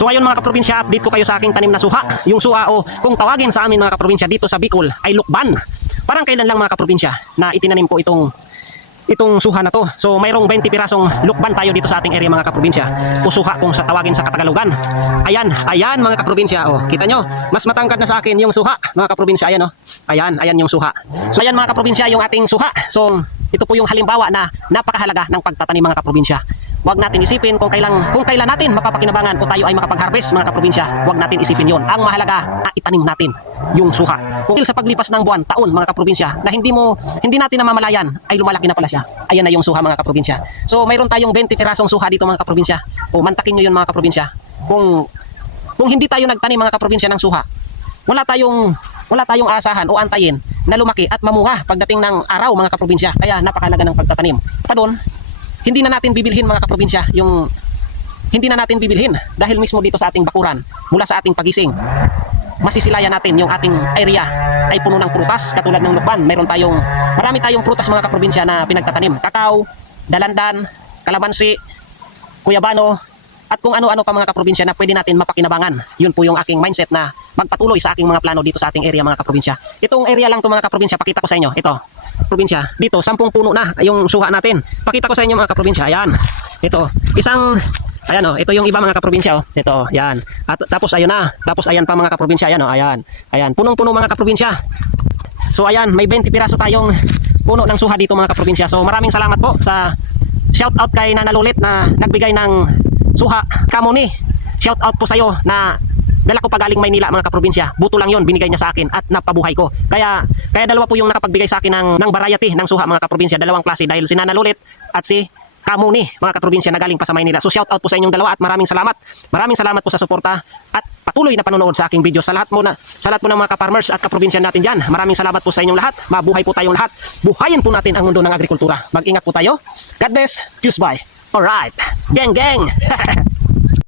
So ayun mga kaprobinsya, update ko kayo sa aking tanim na suha. Yung suha o kung tawagin sa amin mga kaprobinsya dito sa Bicol ay lukban. Parang kailan lang mga kaprobinsya na itinanim ko itong suha na to. So mayroong 20 pirasong lukban tayo dito sa ating area mga kaprobinsya. O suha kung sa tawagin sa Katagalugan. Ayan mga kaprobinsya. Oh, kita nyo, mas matangkad na sa akin yung suha mga kaprobinsya. Ayan oh. Ayan yung suha. So ayan mga kaprobinsya yung ating suha. So ito po yung halimbawa na napakahalaga ng pagtatanim mga kaprobinsya. Huwag natin isipin kung kailan natin mapapakinabangan o tayo ay makapag-harvest mga kaprobinsya. Huwag natin isipin yon. Ang mahalaga na itanim natin yung suha. Kung sa paglipas ng buwan, taon mga kaprobinsya na hindi natin namamalayan ay lumalaki na pala siya. Ayan na yung suha mga kaprobinsya. So mayroon tayong 20 pirasong suha dito mga kaprobinsya. O mantakin nyo yun mga kaprobinsya. Kung hindi tayo nagtanim mga kaprobinsya ng suha, wala tayong asahan o antayin na lumaki at mamunga pagdating ng araw mga kaprobinsya. Kaya napakahalaga ng pagtatanim. Padon, hindi na natin bibilhin mga kaprobinsya dahil mismo dito sa ating bakuran mula sa ating pagising masisilayan natin yung ating area ay puno ng prutas katulad ng lukban. Marami tayong prutas mga kaprobinsya na pinagtatanim, kakao, dalandan, kalamansi, kuyabano at kung ano-ano pa mga kaprobinsya na pwede natin mapakinabangan. Yun po yung aking mindset na magpatuloy sa aking mga plano dito sa ating area mga kaprobinsya. Itong area lang to mga kaprobinsya, pakita ko sa inyo. Ito probinsya, dito 10 puno na yung suha natin. Pakita ko sa inyo mga kaprobinsya. Ayan. Ito, ayan oh, ito yung iba mga kaprobinsya oh. Ito, yan. At tapos ayun na. Tapos ayan pa mga kaprobinsya, ayan oh, ayan. Ayan, punong-puno mga kaprobinsya. So ayan, may 20 piraso tayong puno ng suha dito mga kaprobinsya. So maraming salamat po sa shout out kay Nana Lulit na nagbigay ng suha kamuni. Shout out po sa iyo na dala ko pa galing Maynila mga kaprobinsya. Buto lang yon, binigay niya sa akin at napabuhay ko. Kaya dalawa po yung nakapagbigay sa akin ng variety ng suha mga kaprobinsya. Dalawang klase dahil si Nana Lulit at si Kamuni mga kaprobinsya na galing pa sa Maynila. So shout out po sa inyong dalawa at maraming salamat. Maraming salamat po sa suporta at patuloy na panonood sa aking video. Sa lahat po ng mga ka-farmers at kaprobinsya natin diyan. Maraming salamat po sa inyong lahat. Mabuhay po tayong lahat. Buhayin po natin ang mundo ng agrikultura. Mag-ingat po tayo. God bless. Cheers bye. Alright. Gang gang.